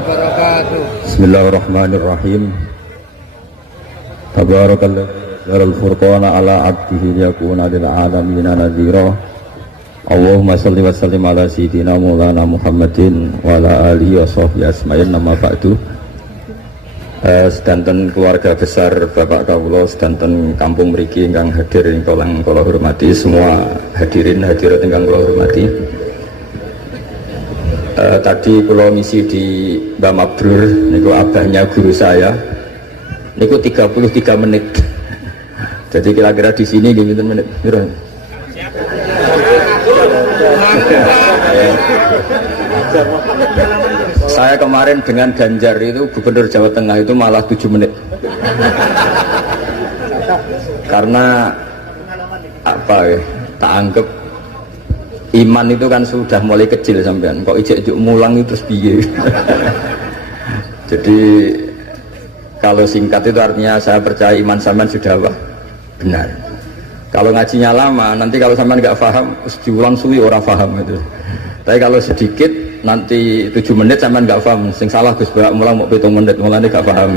wabarakatuh. Bismillahirrahmanirrahim. Tabarakallahu nazzala al-furqana ala 'abdihi liyakuna lil 'alamina nadhira. Allahumma shalli wa sallim ala sayyidina Maulana Muhammadin wa ala alihi wa sahbihi asma'in. Nama ba'du. Sedanten keluarga besar Bapak kawula, sedanten kampung mriki ingkang hadir ingkang kula hormati, semua hadirin hadirat ingkang kula hormati. Tadi kula ngisi di Mbah Mabrur niku abahnya guru saya. Niku 33 menit. Jadi kira-kira di sini pinten menit? Piro? Saya kemarin dengan Ganjar itu Gubernur Jawa Tengah itu malah 7 menit. Karena apa ya? Tak anggap iman itu kan sudah mulai kecil sampean. Kok ijek-ijek mulang itu terus piye? Jadi kalau singkat itu artinya saya percaya iman sampean sudah apa? Benar. Kalau ngajinya lama, nanti kalau sampean nggak paham, terus diulang suwi orang paham itu. Tapi kalau sedikit, nanti 7 menit sampean nggak paham. Sing salah Gus Barak mulang mau 7 menit, mulanya nggak paham.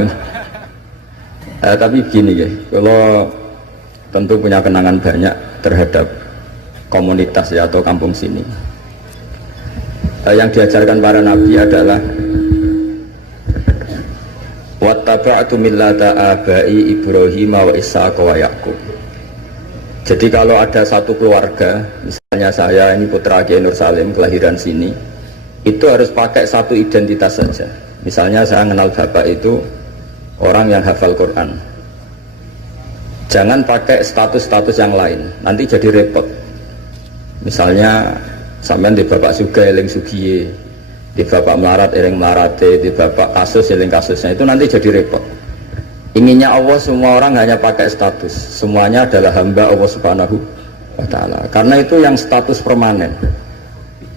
Tapi gini ya, kalau tentu punya kenangan banyak terhadap komunitas ya atau kampung sini. Yang diajarkan para nabi adalah wattaba'tu millata abai Ibrahim wa Ishaq wa Yaqub. Jadi kalau ada satu keluarga, misalnya saya ini putra Kiai Nur Salim kelahiran sini, itu harus pakai satu identitas saja. Misalnya saya kenal bapak itu orang yang hafal Quran. Jangan pakai status-status yang lain, nanti jadi repot. Misalnya sampean di bapak Sugih eling Sugiye, di bapak melarat eling melarate, di bapak kasus eling kasusnya, itu nanti jadi repot. Inginnya Allah semua orang hanya pakai status, semuanya adalah hamba Allah Subhanahu wa ta'ala. Karena itu yang status permanen.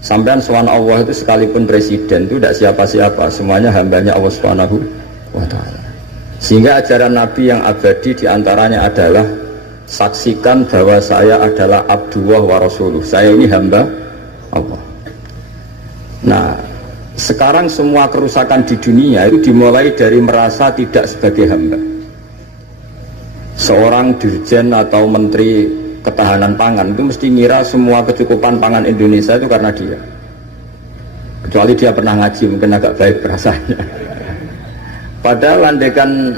Sampean sowan Allah itu sekalipun presiden itu tidak siapa-siapa, semuanya hambanya Allah Subhanahu wa ta'ala. Sehingga ajaran Nabi yang abadi diantaranya adalah saksikan bahwa saya adalah Abdullah wa Rasuluh, saya ini hamba Allah. Nah, sekarang semua kerusakan di dunia itu dimulai dari merasa tidak sebagai hamba. Seorang dirjen atau menteri ketahanan pangan itu mesti ngira semua kecukupan pangan Indonesia itu karena dia. Kecuali dia pernah ngaji, mungkin agak baik perasaannya. Padahal andaikan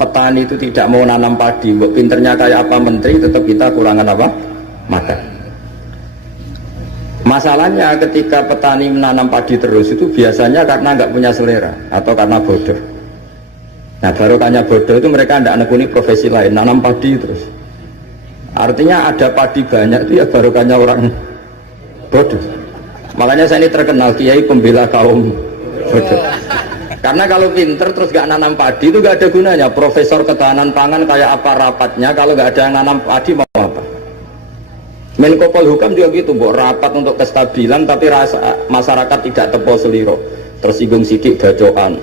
petani itu tidak mau nanam padi, pinternya kayak apa menteri, tetap kita kurangan apa? Makan. Masalahnya ketika petani menanam padi terus itu biasanya karena nggak punya selera atau karena bodoh. Nah barokahnya bodoh itu mereka tidak nekuni profesi lain, nanam padi terus. Artinya ada padi banyak itu ya barokahnya orang bodoh. Makanya saya ini terkenal kiai pembela kaum bodoh. Karena kalau pinter terus nggak nanam padi itu nggak ada gunanya. Profesor ketahanan pangan kayak apa rapatnya, kalau nggak ada yang nanam padi mau apa? Menko Polhukam juga gitu, buat rapat untuk kestabilan tapi masyarakat tidak tepo seliro, tersinggung sidik bacokan,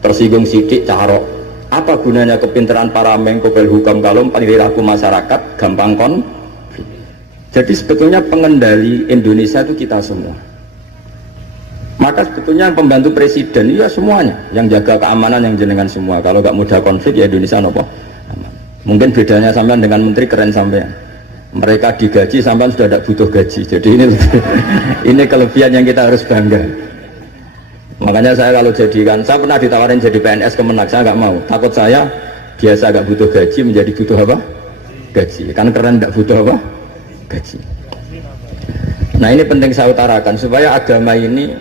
tersinggung sidik carok. Apa gunanya kepintaran para Menko Polhukam kalau perilaku masyarakat gampang konflik? Jadi sebetulnya pengendali Indonesia itu kita semua. Maka sebetulnya pembantu presiden ya semuanya, yang jaga keamanan yang jenengan semua. Kalau nggak mudah konflik ya Indonesia nopo aman. Mungkin bedanya sampean dengan menteri keren sampean. Mereka digaji sampai sudah tidak butuh gaji. Jadi ini kelebihan yang kita harus bangga. Makanya saya kalau jadikan, saya pernah ditawarin jadi PNS Kemenak, saya nggak mau. Takut saya biasa nggak butuh gaji menjadi butuh apa? Gaji. Kan keren nggak butuh apa? Gaji. Nah ini penting saya utarakan supaya agama ini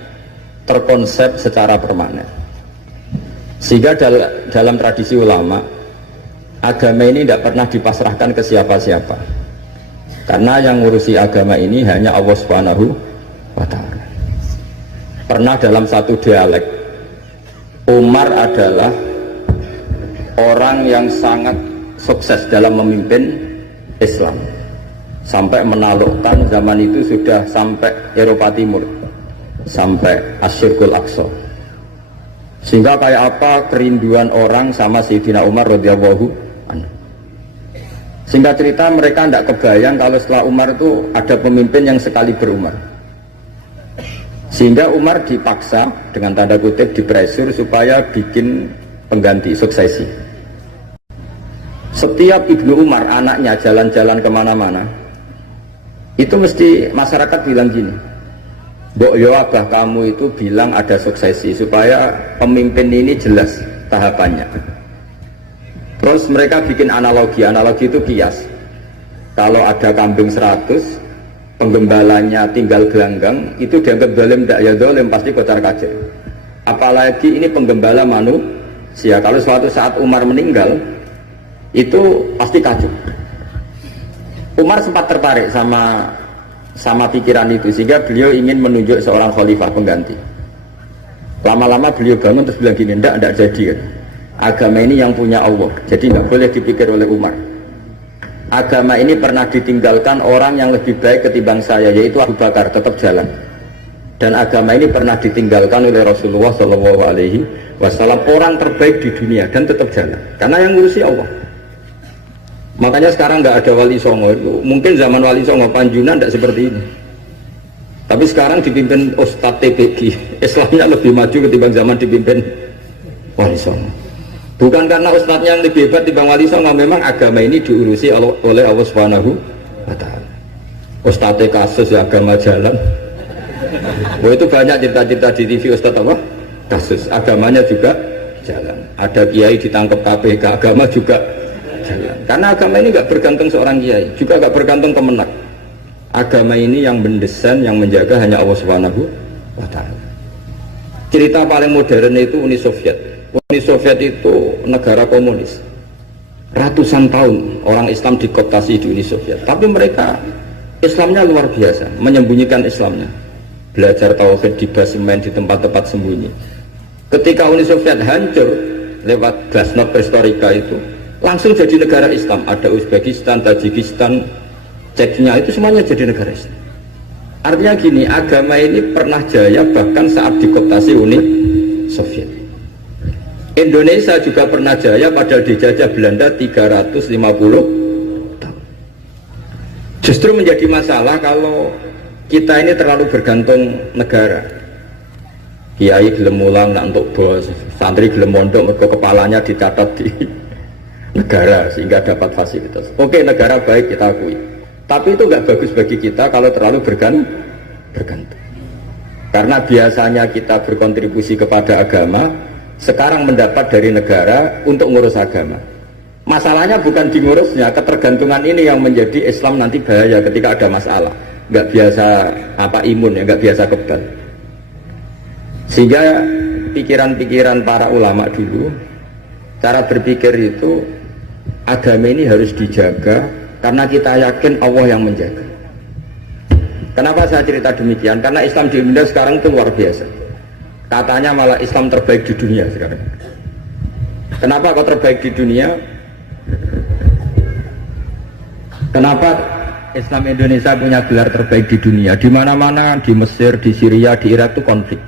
terkonsep secara permanen. Sehingga dalam tradisi ulama, agama ini tidak pernah dipasrahkan ke siapa-siapa. Karena yang ngurusi agama ini hanya Allah Subhanahu wa ta'ala. Pernah dalam satu dialek, Umar adalah orang yang sangat sukses dalam memimpin Islam. Sampai menaklukkan zaman itu sudah sampai Eropa Timur, sampai Asyirkul Aqsa. Sehingga kayak apa kerinduan orang sama Sayyidina Umar radhiyallahu anhu. Singkat cerita mereka tidak kebayang kalau setelah Umar itu ada pemimpin yang sekali berumar. Sehingga Umar dipaksa dengan tanda kutip dipresur supaya bikin pengganti suksesi. Setiap Ibnu Umar anaknya jalan-jalan kemana-mana, itu mesti masyarakat bilang gini, Mbok yo abah kamu itu bilang ada suksesi supaya pemimpin ini jelas tahapannya. Terus mereka bikin analogi itu kias. Kalau ada kambing 100, penggembalanya tinggal gelanggang, itu dianggap dolim, tidak ya dolim, pasti kocar kacir. Apalagi ini penggembala manusia, kalau suatu saat Umar meninggal, itu pasti kacau. Umar sempat tertarik sama pikiran itu, sehingga beliau ingin menunjuk seorang khalifah pengganti. Lama-lama beliau bangun terus bilang gini, tidak jadi kan. Agama ini yang punya Allah, jadi nggak boleh dipikir oleh Umar. Agama ini pernah ditinggalkan orang yang lebih baik ketimbang saya, yaitu Abu Bakar, tetap jalan. Dan agama ini pernah ditinggalkan oleh Rasulullah SAW, orang terbaik di dunia, dan tetap jalan. Karena yang ngurusi Allah. Makanya sekarang nggak ada wali songo. Mungkin zaman wali songo Panjunan tidak seperti ini. Tapi sekarang dipimpin Ustadz TPG, Islamnya lebih maju ketimbang zaman dipimpin wali songo. Bukan karena ustadznya yang lebih hebat dibanding wali songo, memang agama ini diurusi oleh Allah Subhanahu wa ta'ala. Ustadznya kasus ya agama jalan. Itu banyak cerita-cerita di TV ustadz apa? Kasus, agamanya juga jalan. Ada kiai ditangkap KPK, agama juga jalan. Karena agama ini nggak bergantung seorang kiai, juga nggak bergantung kemenak. Agama ini yang mendesain, yang menjaga hanya Allah Subhanahu wa ta'ala. Cerita paling modern itu Uni Soviet. Uni Soviet itu negara komunis. Ratusan tahun orang Islam dikooptasi di Uni Soviet. Tapi mereka Islamnya luar biasa, menyembunyikan Islamnya. Belajar tauhid di basemen, di tempat-tempat sembunyi. Ketika Uni Soviet hancur lewat glasnost perestroika itu, langsung jadi negara Islam. Ada Uzbekistan, Tajikistan, Chechnya, itu semuanya jadi negara Islam. Artinya gini, agama ini pernah jaya bahkan saat dikooptasi Uni Soviet. Indonesia juga pernah jaya padahal dijajah Belanda 350 tahun. Justru menjadi masalah kalau kita ini terlalu bergantung negara. Kiai gelem mulang nak untuk bos, santri gelem mondok mergo kepalanya dicatat di negara sehingga dapat fasilitas. Oke, negara baik kita akui. Tapi itu nggak bagus bagi kita kalau terlalu bergantung. Karena biasanya kita berkontribusi kepada agama, sekarang mendapat dari negara untuk ngurus agama. Masalahnya bukan di ngurusnya, ketergantungan ini yang menjadi Islam nanti bahaya ketika ada masalah. Nggak biasa imun ya, nggak biasa kebal. Sehingga pikiran-pikiran para ulama dulu, cara berpikir itu, agama ini harus dijaga karena kita yakin Allah yang menjaga. Kenapa saya cerita demikian? Karena Islam di Indonesia sekarang itu luar biasa. Katanya malah Islam terbaik di dunia sekarang. Kenapa kok terbaik di dunia? Kenapa Islam Indonesia punya gelar terbaik di dunia? Di mana-mana, di Mesir, di Syria, di Irak itu konflik.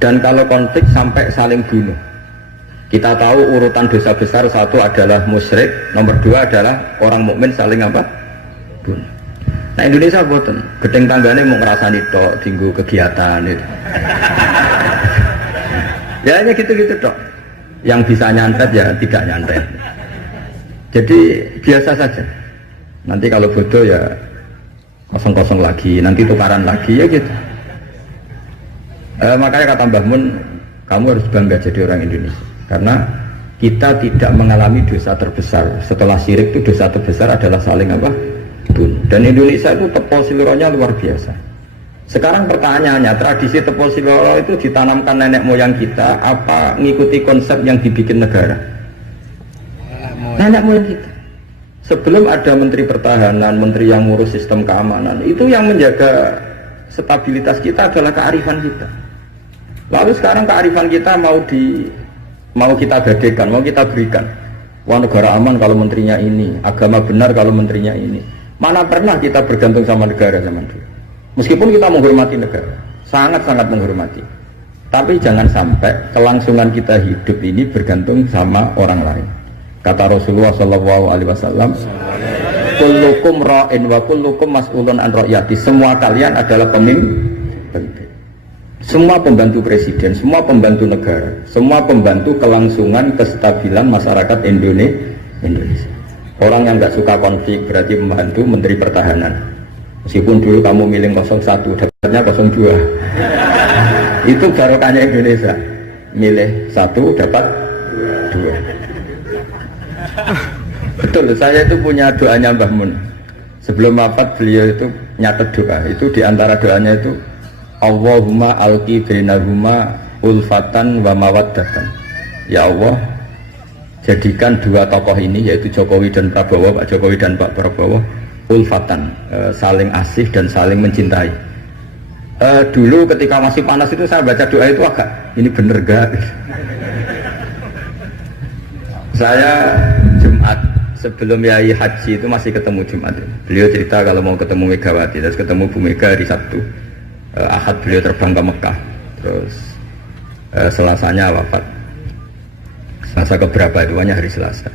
Dan kalau konflik sampai saling bunuh. Kita tahu urutan dosa besar, satu adalah musyrik, nomor dua adalah orang mukmin saling apa? Bunuh. Nah Indonesia boten, gedeng tanggane mau ngerasani tok, tinggu kegiatan itu. Ya hanya gitu-gitu tok. Yang bisa nyantet ya tidak nyantet. Jadi biasa saja. Nanti kalau bodoh ya kosong-kosong lagi, nanti tukaran lagi ya gitu. Makanya kata Mbah Mun, kamu harus bangga jadi orang Indonesia. Karena kita tidak mengalami dosa terbesar. Setelah syirik itu dosa terbesar adalah saling apa? Bunuh. Dan Indonesia itu tepol silonya luar biasa. Sekarang pertanyaannya, tradisi tepol siloro itu ditanamkan nenek moyang kita apa ngikuti konsep yang dibikin negara? Nenek moyang kita. Sebelum ada menteri pertahanan, menteri yang ngurus sistem keamanan, itu yang menjaga stabilitas kita adalah kearifan kita. Lalu sekarang kearifan kita mau kita gadekan, mau kita berikan. Wah negara aman kalau menterinya ini, agama benar kalau menterinya ini. Mana pernah kita bergantung sama negara zaman dulu. Meskipun kita menghormati negara, sangat-sangat menghormati. Tapi jangan sampai kelangsungan kita hidup ini bergantung sama orang lain. Kata Rasulullah SAW, kullukum ra'in wa kullukum mas'ulun an ra'yati. Semua kalian adalah pemimpin. Semua pembantu presiden, semua pembantu negara, semua pembantu kelangsungan kestabilan masyarakat Indonesia. Orang yang nggak suka konflik berarti membantu Menteri Pertahanan. Meskipun dulu kamu milih 01, dapatnya 02. Itu barokahnya Indonesia. Milih 1 dapat 2. Betul, saya itu punya doanya Mbah Mun. Sebelum wafat beliau itu nyatet doa. Itu diantara doanya itu Allahumma alqi bainahuma ulfatan wa mawaddatan. Ya Allah, jadikan dua tokoh ini yaitu Jokowi dan Prabowo, Pak Jokowi dan Pak Prabowo ulfatan, saling asih dan saling mencintai. Dulu ketika masih panas itu saya baca doa itu agak ini bener gak? Saya Jumat sebelum Yai Haji itu masih ketemu Jumat. Beliau cerita kalau mau ketemu Megawati, terus ketemu Bu Mega hari Sabtu. Ahad beliau terbang ke Mekah, terus Selasanya wafat. Selasa keberapa itu hanya hari Selasa.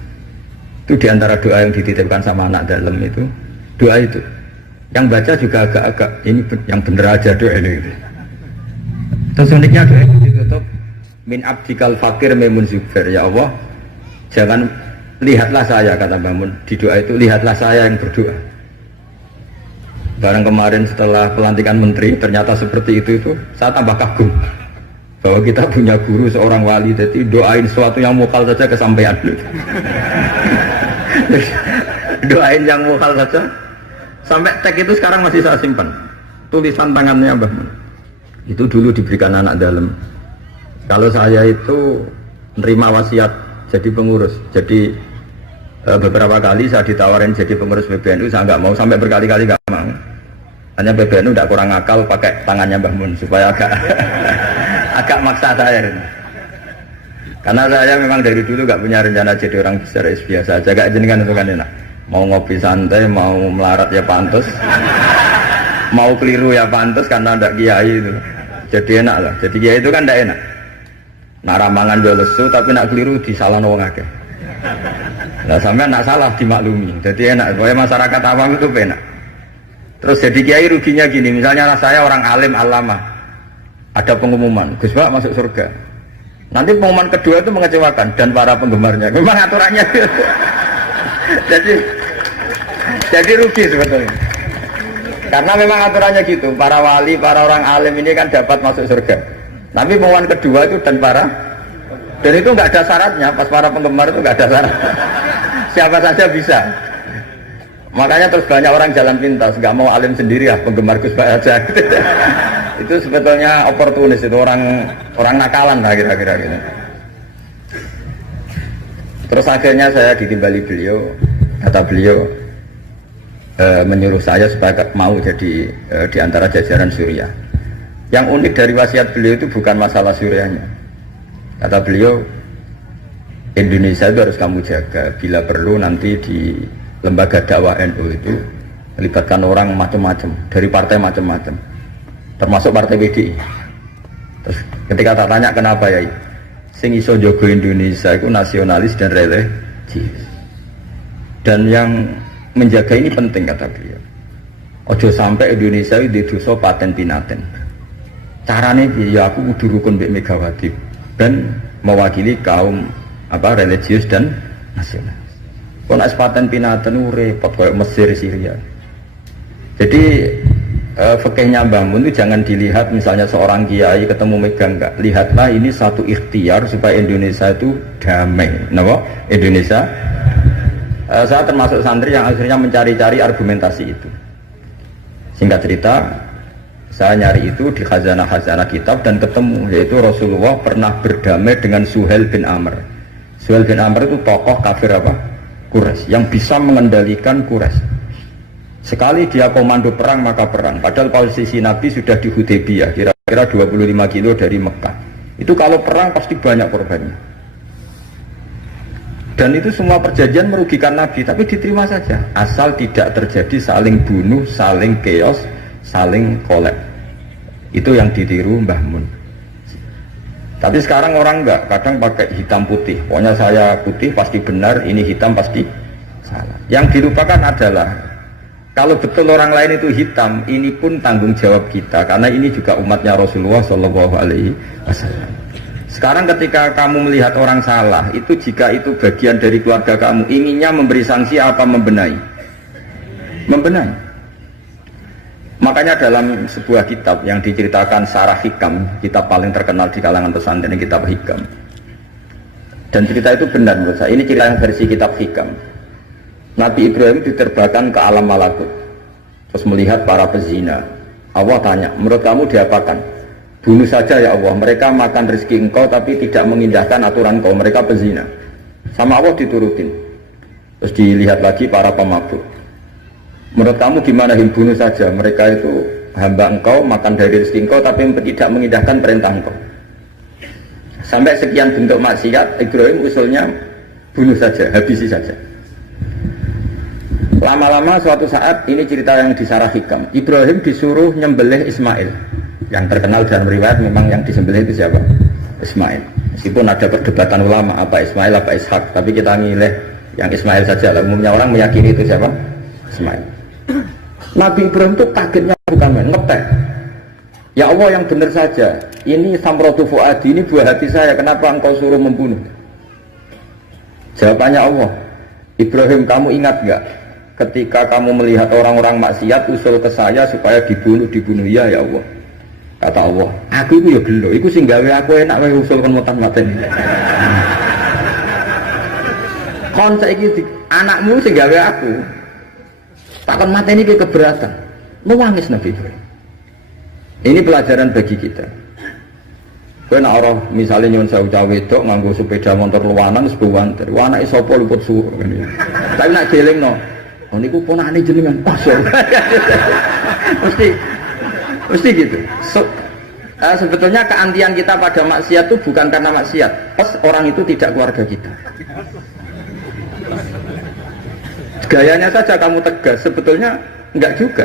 Itu diantara doa yang dititipkan sama anak dalam itu, doa itu. Yang baca juga agak-agak ini yang bener aja doa ini. Gitu. Terus uniknya doa itu ditutup min abdikal fakir memun zubair. Ya Allah, jangan lihatlah saya, kata Bangun di doa itu, lihatlah saya yang berdoa. Barang kemarin setelah pelantikan menteri ternyata seperti itu saya tambah kagum bahwa kita punya guru seorang wali, jadi doain sesuatu yang mukal saja kesampaian. Doain yang mukal saja sampai teks itu sekarang masih saya simpan, tulisan tangannya Mbah Mun. Itu dulu diberikan anak dalam. Kalau saya itu menerima wasiat jadi pengurus, jadi beberapa kali saya ditawarin jadi pengurus PBNU, saya nggak mau, sampai berkali-kali nggak mau. Hanya PBNU tidak kurang akal pakai tangannya Mbah Mun supaya agak maksa saya. Karena saya memang dari dulu nggak punya rencana jadi orang besar, biasa aja, gak jenengan itu kan enak. Mau ngopi santai, mau melarat ya pantas, mau keliru ya pantas karena ada kiai itu. Jadi enak lah. Jadi kiai itu kan tidak enak. Nak ramangan dia lesu, tapi nak keliru disalah wong akeh. Nah sampai nak salah dimaklumi. Jadi enak. Supaya masyarakat awam itu enak. Terus jadi kiai ruginya gini, misalnya saya orang alim alama, ada pengumuman Gus Bak masuk surga. Nanti pengumuman kedua itu mengecewakan dan para penggemarnya. Memang aturannya. jadi rugi sebetulnya. Karena memang aturannya gitu. Para wali, para orang alim ini kan dapat masuk surga. Tapi pengumuman kedua itu dan itu nggak ada syaratnya. Pas para penggemar itu nggak ada syarat. Siapa saja bisa. Makanya terus banyak orang jalan pintas, nggak mau alim sendiri ya, penggemar Gus Bak aja. Itu sebetulnya oportunis, itu orang nakalan lah kira-kira gitu. Terus akhirnya saya ditimbali beliau, kata beliau menyuruh saya supaya mau jadi di antara jajaran Suriah. Yang unik dari wasiat beliau itu bukan masalah Suriahnya. Kata beliau, Indonesia itu harus kamu jaga. Bila perlu nanti di lembaga dakwah NU itu melibatkan orang macam-macam, dari partai macam-macam, termasuk partai PDI. Terus ketika tak tanya kenapa ya, sing iso jogo Indonesia itu nasionalis dan religius. Dan yang menjaga ini penting, kata beliau. Ojo sampai Indonesia itu dosa paten pinaten. Carane ya aku kudu rukun mbek Megawati dan mewakili kaum religius dan nasionalis. Kalau nak paten pinaten repot kayak Mesir, Syria. Jadi fikihnya Mbah Mun itu jangan dilihat misalnya seorang kiai ketemu megang, enggak. Lihatlah ini satu ikhtiar supaya Indonesia itu damai. Kenapa? Indonesia. Saya termasuk santri yang akhirnya mencari-cari argumentasi itu. Singkat cerita, saya nyari itu di khazanah-khazanah kitab dan ketemu, yaitu Rasulullah pernah berdamai dengan Suhail bin Amr. Suhail bin Amr itu tokoh kafir Quraisy yang bisa mengendalikan Quraisy. Sekali dia komando perang maka perang. Padahal posisi Nabi sudah di Hudaybiyah, kira-kira 25 kilo dari Mekah. Itu kalau perang pasti banyak korbannya. Dan itu semua perjanjian merugikan Nabi, tapi diterima saja. Asal tidak terjadi saling bunuh, saling chaos, saling kolab. Itu yang ditiru Mbah Mun. Tapi sekarang orang enggak, kadang pakai hitam putih. Pokoknya saya putih pasti benar, ini hitam pasti salah. Yang dilupakan adalah Kalau betul orang lain itu hitam, ini pun tanggung jawab kita, karena ini juga umatnya Rasulullah Shallallahu Alaihi Wasallam. Sekarang ketika kamu melihat orang salah, itu jika itu bagian dari keluarga kamu, inginnya memberi sanksi apa membenahi? Membenahi. Makanya dalam sebuah kitab yang diceritakan Sarah Hikam, kitab paling terkenal di kalangan pesantren, kitab Hikam. Dan cerita itu benar menurut saya. Ini cerita yang versi kitab Hikam. Nabi Ibrahim diterbangkan ke alam malakut, terus melihat para pezina. Allah tanya, menurut kamu diapakan? Bunuh saja ya Allah, mereka makan rezeki engkau tapi tidak mengindahkan aturan kau, mereka pezina. Sama Allah diturutin. Terus dilihat lagi para pemabuk. Menurut kamu gimana? Bunuh saja, mereka itu hamba engkau, makan dari rezeki engkau tapi tidak mengindahkan perintah engkau. Sampai sekian bentuk maksiat, Ibrahim usulnya bunuh saja, habisi saja. Lama-lama suatu saat, ini cerita yang di Sarah Hikam, Ibrahim disuruh nyembelih Ismail. Yang terkenal dalam riwayat memang yang disembelih itu siapa? Ismail. Meskipun ada perdebatan ulama apa Ismail apa Ishak, tapi kita milih yang Ismail saja lah. Umumnya orang meyakini itu siapa? Ismail. Nabi Ibrahim itu kagetnya bukan main, ngetek. Ya Allah, yang benar saja, ini samratu fuadi, ini buah hati saya, kenapa engkau suruh membunuh? Jawabannya Allah, Ibrahim, kamu ingat gak ketika kamu melihat orang-orang maksiat usul ke saya supaya dibunuh ya ya Allah. Kata Allah, aku itu ya gelo, itu sing gawe aku enak wae usul kon matan-maten. Kon saiki anakmu sing gawe aku. Takon mateni ki keberatan. Nangis Nabi Ibrahim. Ini pelajaran bagi kita. Kowe nek ora misale nyuwun sewu cah wedok nganggo sepeda motor luwanan wis buwanter. Anake sapa luput suruh ngene. Tapi nek dielingno, oh niku ponakane jenengan pasor. Mesti gitu. Sebetulnya keantian kita pada maksiat itu bukan karena maksiat. Pas orang itu tidak keluarga kita. Gayanya saja kamu tegas, sebetulnya enggak juga.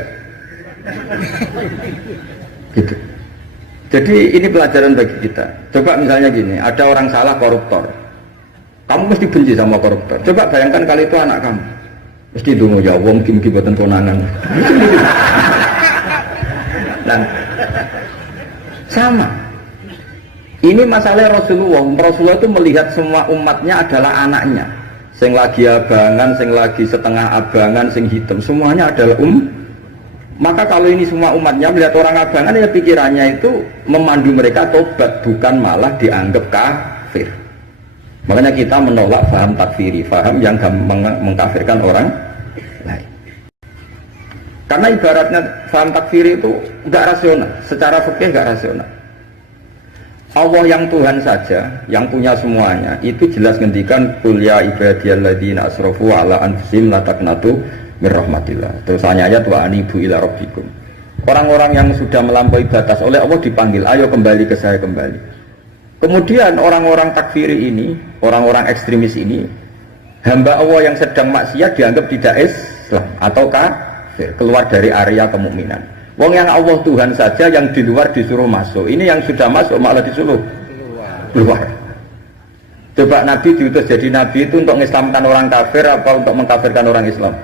Gitu. Jadi ini pelajaran bagi kita. Coba misalnya gini, ada orang salah koruptor. Kamu mesti benci sama koruptor. Coba bayangkan kali itu anak kamu. Mesti dungu ya Allah, mungkin buatan konangan. Dan sama. Ini masalah Rasulullah. Rasulullah itu melihat semua umatnya adalah anaknya. Sing lagi abangan, sing lagi setengah abangan, sing hitam, semuanya adalah Maka kalau ini semua umatnya melihat orang abangan, ya pikirannya itu memandu mereka tobat, bukan malah dianggap kafir. Makanya kita menolak faham takfiri, faham yang mengkafirkan orang lain. Karena ibaratnya faham takfiri itu enggak rasional, secara fikih enggak rasional. Allah yang Tuhan saja, yang punya semuanya, itu jelas ngendikan qul ya ibadiyalladzina asrafu ala anfusihim la taqnatu mir rahmatillah. Terus ayat wa anibu ila rabbikum. Orang-orang yang sudah melampaui batas oleh Allah dipanggil, ayo kembali ke saya kembali. Kemudian orang-orang takfiri ini, orang-orang ekstremis ini, hamba Allah yang sedang maksiat dianggap tidak Islam atau kafir, keluar dari area kemukminan. Wong yang Allah Tuhan saja yang di luar disuruh masuk. Ini yang sudah masuk malah disuruh keluar. Coba Nabi diutus jadi Nabi itu untuk mengislamkan orang kafir apa untuk mengkafirkan orang Islam?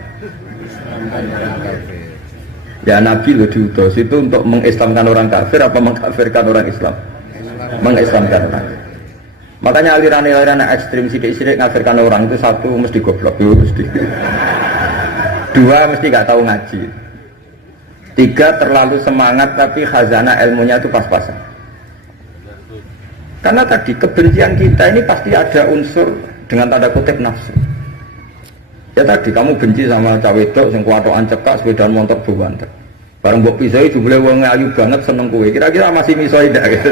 Ya Nabi lo diutus itu untuk mengislamkan orang kafir apa mengkafirkan orang Islam? Mengislamkan orang. Makanya aliran-aliran ekstrim sidik-sidik ngafirkan orang itu satu mesti goblok, mesti. Dua mesti gak tahu ngaji. Tiga terlalu semangat tapi khazanah ilmunya itu pas-pasan. Karena tadi kebencian kita ini pasti ada unsur dengan tanda kutip nafsu. Ya tadi kamu benci sama cawe wedok sing kuwatokan cekak sepedaan motor buwanter. Bareng mbok pisah itu boleh wong ayu banget seneng kowe. Kira-kira masih misoi ndak gitu.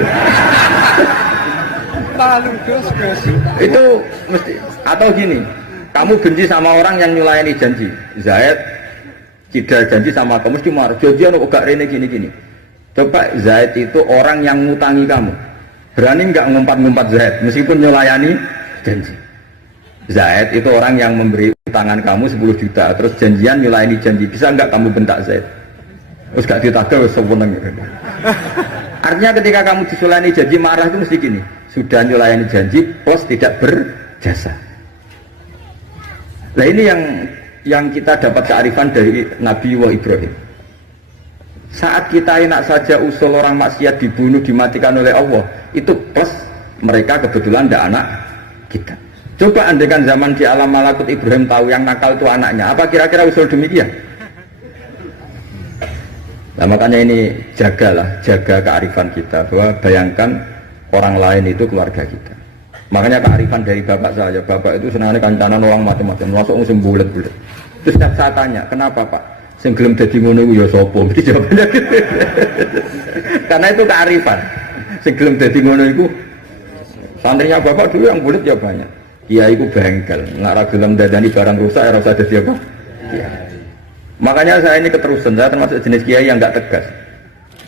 Itu mesti atau gini, kamu benci sama orang yang nyulayani janji. Zaid tidak janji sama kamu mesti marah. Janjian kok gak rene gini-gini. Coba Zaid itu orang yang ngutangi kamu. Berani nggak ngumpat-ngumpat Zaid meskipun nyulayani janji. Zaid itu orang yang memberi utangan kamu 10 juta terus janjian nyulayani janji. Bisa nggak kamu bentak Zaid? Terus gak ditagih seweneng. Artinya ketika kamu disulayani janji marah itu mesti gini. Sudah nyulayani janji plus tidak berjasa. Nah ini yang kita dapat kearifan dari Nabi Ibrahim. Saat kita enak saja usul orang maksiat dibunuh, dimatikan oleh Allah, itu plus mereka kebetulan tidak anak kita. Coba andaikan zaman di alam malakut Ibrahim tahu yang nakal itu anaknya, apa kira-kira usul demikian? Nah makanya ini jaga kearifan kita, bahwa bayangkan orang lain itu keluarga kita. Makanya kearifan dari bapak saya, bapak itu senangnya kancanan orang macam-macam, masuk musim bulat-bulat. Terus setiap saya tanya, kenapa Pak? Sing gelem dadi ngono iku ya sapa? Mesti jawabannya gitu. Karena itu kearifan. Sing gelem dadi ngono iku santrinya bapak dulu yang bulat ya banyak. Kiai iku bengkel, nggak ra gelem dadani barang rusak ya ora usah dadi apa? Iya. Makanya saya ini keterusan, saya termasuk jenis kiai yang nggak tegas.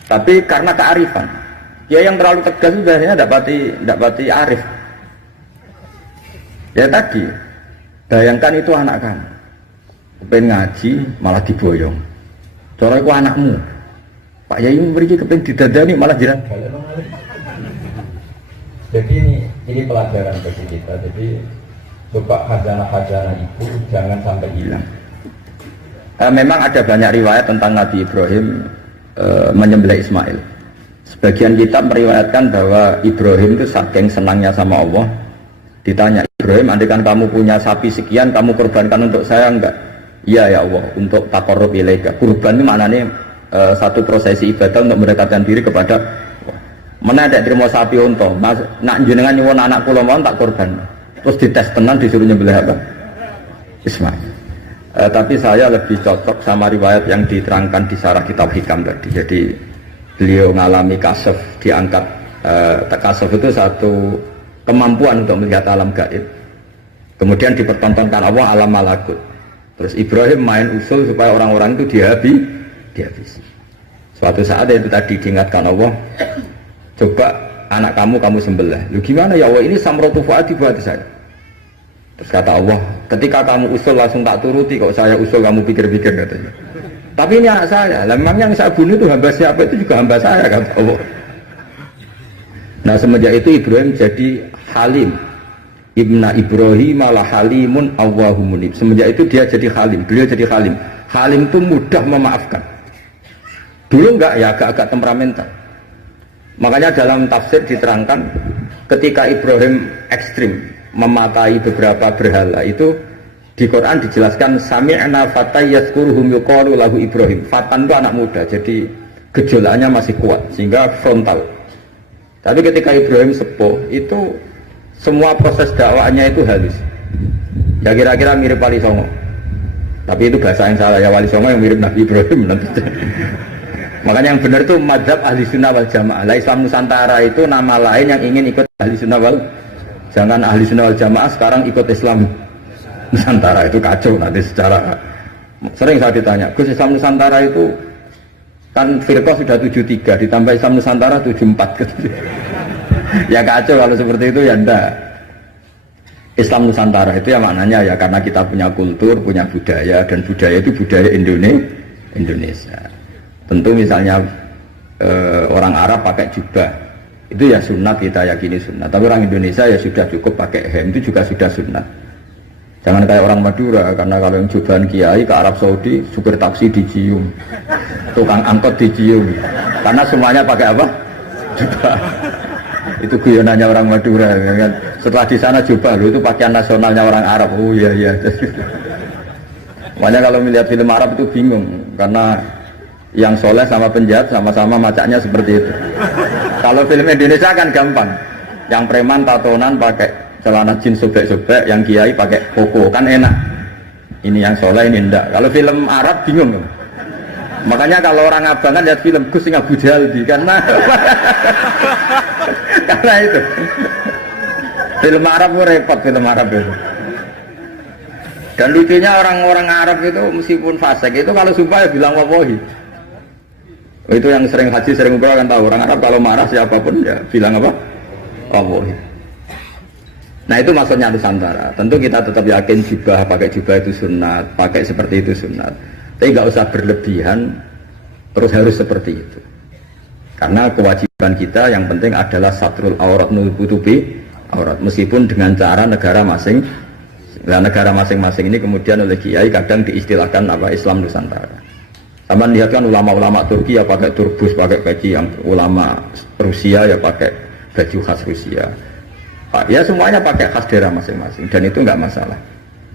Tapi karena kearifan. Kiai yang terlalu tegas itu biasanya tidak pati arif. Ya tadi, bayangkan itu anak kamu. Kepen ngaji malah diboyong. Cara itu anakmu. Pak Yai memberi kepen didadani malah jiran. Jadi ini pelajaran bagi kita. Jadi coba khazanah-khazanah itu jangan sampai hilang. Memang ada banyak riwayat tentang Nabi Ibrahim menyembelih Ismail. Sebagian kitab meriwayatkan bahwa Ibrahim itu saking senangnya sama Allah. Ditanya, Ibrahim, andaikan kamu punya sapi sekian, kamu korbankan untuk saya enggak? Iya ya Allah, untuk taqarrub ilaika. Kurban ini maknanya satu prosesi ibadah untuk mendekatkan diri kepada mana ada terima sapi unta, nak jenengan nyuwun anak kula mau tak korban. Terus dites tenan disuruh nyembelih apa? Ismail. Tapi saya lebih cocok sama riwayat yang diterangkan di Syarah Kitab Hikam tadi. Jadi beliau ngalami kasaf, diangkat kasaf itu satu kemampuan untuk melihat alam gaib. Kemudian dipertontonkan Allah alam malakut. Terus Ibrahim main usul supaya orang-orang itu dihabisi. Suatu saat itu tadi diingatkan Allah, coba anak kamu sembelih. Lu gimana ya Allah, ini samratu fuadi buat saya. Terus kata Allah, ketika kamu usul langsung tak turuti, kok saya usul kamu pikir-pikir katanya. Tapi ini anak saya, memang yang saya bunuh itu hamba siapa, itu juga hamba saya kata Allah. Nah semenjak itu Ibrahim jadi halim. Ibna Ibrahim malah halimun Allahumunib. Semenjak itu dia jadi halim, beliau jadi halim. Halim itu mudah memaafkan. Dulu enggak ya, agak-agak temperamental. Makanya dalam tafsir diterangkan ketika Ibrahim ekstrim memakai beberapa berhala itu di Quran dijelaskan sami'na fatay yazkuruhum yuqalu lahu Ibrahim. Fatan itu anak muda, jadi gejolaknya masih kuat sehingga frontal. Tapi ketika Ibrahim sepuh itu semua proses dakwahnya itu halus. Ya kira-kira mirip Wali Songo. Tapi itu bahasa yang salah ya, Wali Songo yang mirip Nabi Ibrahim nanti. Makanya yang benar itu madzhab ahli sunnah wal jamaah. Islam Nusantara itu nama lain yang ingin ikut ahli sunnah wal. Jangan ahli sunnah wal jamaah sekarang ikut Islam Nusantara, itu kacau nanti secara. Sering saya ditanya, Gus Islam Nusantara itu kan firqah sudah 73 ditambah Islam Nusantara 74. Ya kacau kalau seperti itu ya enggak. Islam Nusantara itu ya maknanya ya karena kita punya kultur, punya budaya, dan budaya itu budaya Indonesia. Tentu misalnya orang Arab pakai jubah, itu ya sunat, kita yakini sunat. Tapi orang Indonesia ya sudah cukup pakai hem, itu juga sudah sunat. Jangan kayak orang Madura, karena kalau yang jubahan kiai ke Arab Saudi, supir taksi dicium, tukang angkot dicium, karena semuanya pakai apa? Jubah. Itu guyonannya orang Madura kan. Setelah di sana jubah loh, itu pakaian nasionalnya orang Arab. Oh iya iya. Makanya kalau melihat film Arab itu bingung, karena yang soleh sama penjahat sama-sama macaknya seperti itu. Kalau film Indonesia kan gampang, yang preman tatonan pakai celana jeans sobek-sobek, yang kiai pakai koko, kan enak. Ini yang soleh, ini enggak. Kalau film Arab bingung. Makanya kalau orang abangan lihat film Gus sing Abu Jahal karena karena itu film Arab repot, film Arab itu. Dan lucunya orang-orang Arab itu meskipun fasik itu kalau sumpah ya bilang wallahi. Itu yang sering haji sering umrah kan tahu, orang Arab kalau marah siapapun ya bilang apa? Wallahi. Nah itu maksudnya Nusantara. Tentu kita tetap yakin jubah, pakai jubah itu sunat, pakai seperti itu sunat. Tapi nggak usah berlebihan, terus harus seperti itu. Karena kewajiban kita yang penting adalah satrul aurat nutupi aurat, meskipun dengan cara negara masing. Nah, negara masing-masing ini kemudian oleh kiai kadang diistilahkan apa Islam Nusantara. Sama lihat kan ulama-ulama Turki ya pakai turbus, pakai peci, yang ulama Rusia ya pakai baju khas Rusia. Ya semuanya pakai khas daerah masing-masing dan itu enggak masalah.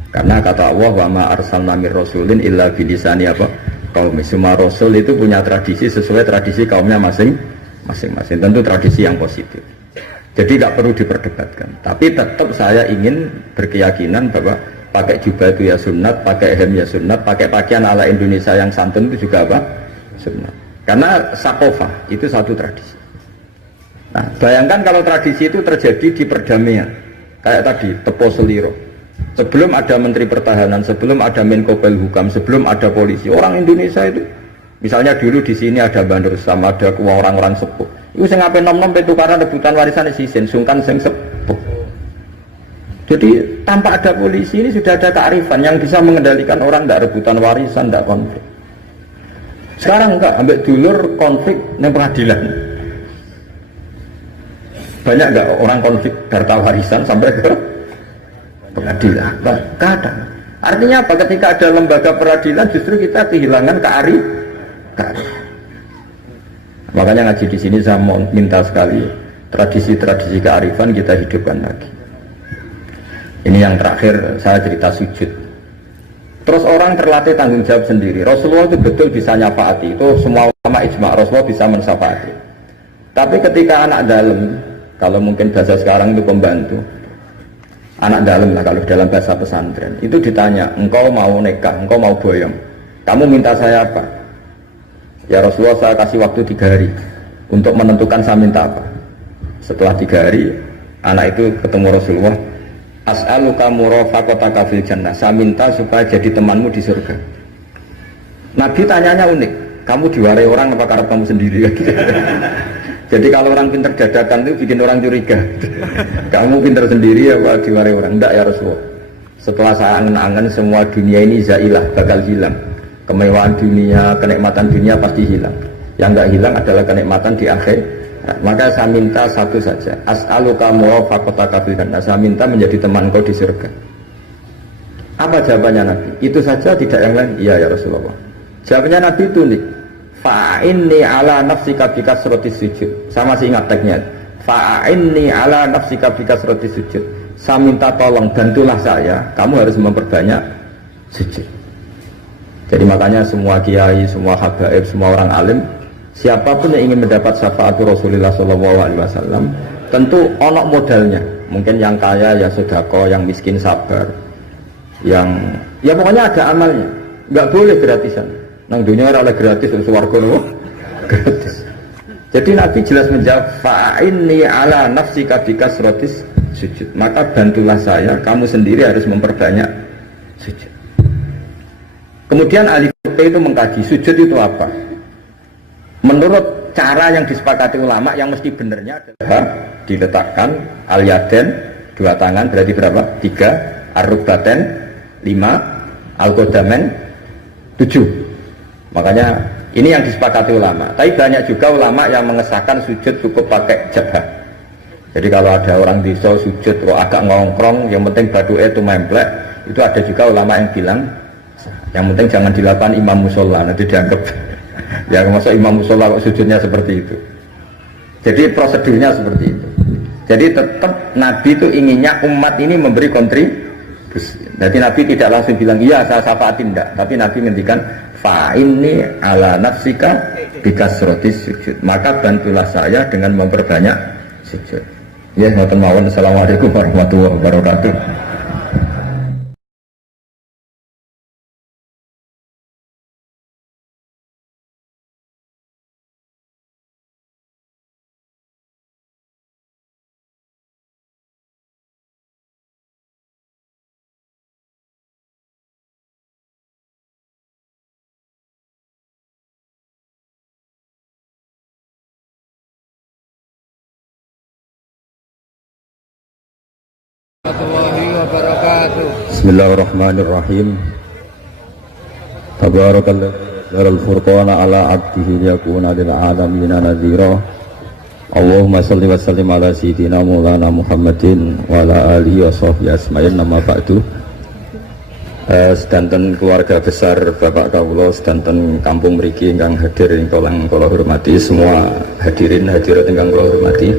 Karena kata Allah wa ma arsalna mir rasulin illa bilisani apa? Kaum semua rasul itu punya tradisi sesuai tradisi kaumnya masing-masing. Tentu tradisi yang positif. Jadi tidak perlu diperdebatkan. Tapi tetap saya ingin berkeyakinan bahwa pakai jubah itu ya sunat, pakai hem ya sunat, pakai pakaian ala Indonesia yang santun itu juga apa? Sunat. Karena sakofah itu satu tradisi. Nah, bayangkan kalau tradisi itu terjadi di perdamaian. Kayak tadi, Tepo Seliro. Sebelum ada Menteri Pertahanan, sebelum ada Menko Polhukam, sebelum ada polisi, orang Indonesia itu, misalnya dulu di sini ada Bandur Sam, ada orang-orang sepuh. Itu sing ape nom-nom tukaran rebutan warisan sisin, sungkan sing sepuh. Jadi tanpa ada polisi ini sudah ada kearifan yang bisa mengendalikan orang, tidak rebutan warisan, tidak konflik. Sekarang enggak, ambil dulur konflik yang pengadilan. Banyak enggak orang konflik harta warisan sampai ke pengadilan? Kadang. Artinya apa? Ketika ada lembaga peradilan justru kita kehilangan kearifan. Makanya ngaji di sini saya mau minta sekali tradisi-tradisi kearifan kita hidupkan lagi. Ini yang terakhir saya cerita sujud. Terus orang terlatih tanggung jawab sendiri. Rasulullah itu betul bisa nyafaati. Itu semua ulama ijma Rasulullah bisa mensyafaati. Tapi ketika anak dalam, kalau mungkin bahasa sekarang itu pembantu, anak dalam lah kalau dalam bahasa pesantren, itu ditanya, engkau mau nikah, engkau mau boyong, kamu minta saya apa? Ya Rasulullah saya kasih waktu 3 hari untuk menentukan saya minta apa. Setelah 3 hari anak itu ketemu Rasulullah, as'aluka murafaqataka fil jannah, saya minta supaya jadi temanmu di surga. Nabi tanyanya unik, kamu diwarai orang apa karena kamu sendiri? Jadi kalau orang pinter dadakan itu bikin orang curiga. Kamu pinter sendiri apa diwarai orang? Enggak ya Rasulullah, setelah saya angen-angen semua dunia ini zailah, bakal hilang. Kemewahan dunia, kenikmatan dunia pasti hilang. Yang enggak hilang adalah kenikmatan di akhir. Maka saya minta satu saja, as'aluka murafaqataka fil jannah, saya minta menjadi teman kau di surga. Apa jawabannya Nabi? Itu saja, tidak yang lain? Iya ya Rasulullah. Jawabannya Nabi itu nih, fa'inni ala nafsika bikasratis sujud. Saya masih ingat teksnya. Fa'inni ala nafsika bikasratis sujud. Saya minta tolong, bantulah saya, kamu harus memperbanyak sujud. Jadi makanya semua kiai, semua habaib, semua orang alim, siapapun yang ingin mendapat syafaat Rasulullah SAW, tentu onok modalnya. Mungkin yang kaya ya sedekah, yang miskin sabar, yang ya pokoknya ada amalnya. Nggak boleh gratisan. Nang dunia ora gratis, swarga lho gratis. Jadi Nabi jelas menjawab, fa'inni ala nafsika bikasratis sujud. Maka bantulah saya, kamu sendiri harus memperbanyak sujud. Kemudian ahli fikih itu mengkaji sujud itu apa. Menurut cara yang disepakati ulama yang mesti benernya adalah diletakkan al-yaden 2 tangan berarti berapa? 3, ar-rukbaten 5, al-qadamen 7. Makanya ini yang disepakati ulama. Tapi banyak juga ulama yang mengesahkan sujud cukup pakai jabah. Jadi kalau ada orang desa sujud kok agak ngongkrong, yang penting baduke itu memplek, itu ada juga ulama yang bilang yang penting jangan dilakukan imam musola, nanti dianggap ya masa imam musola kok sujudnya seperti itu. Jadi prosedurnya seperti itu. Jadi tetap Nabi itu inginnya umat ini memberi kontribusi. Jadi Nabi tidak langsung bilang iya saya syafaatin, enggak, tapi Nabi ngendikan fa'inni ala nafsika bikasrotis sujud, maka bantulah saya dengan memperbanyak sujud. Ya, ngoten mawon. Assalamualaikum warahmatullahi wabarakatuh. Warahmatullahi wabarakatuh. Bismillahirrahmanirrahim. Tabarakallahu dzal furqana ala 'abdihi yakuna lil 'alamin nadhira. Allahumma shalli wa sallim ala sayyidina Maulana Muhammadin wa ala alihi wa sahbihi asma'in, nama ba'du. Sedanten keluarga besar Bapak Kawula, sedanten kampung mriki ingkang hadir ingkang kula hormati, semua hadirin hadirat ingkang kula hormati.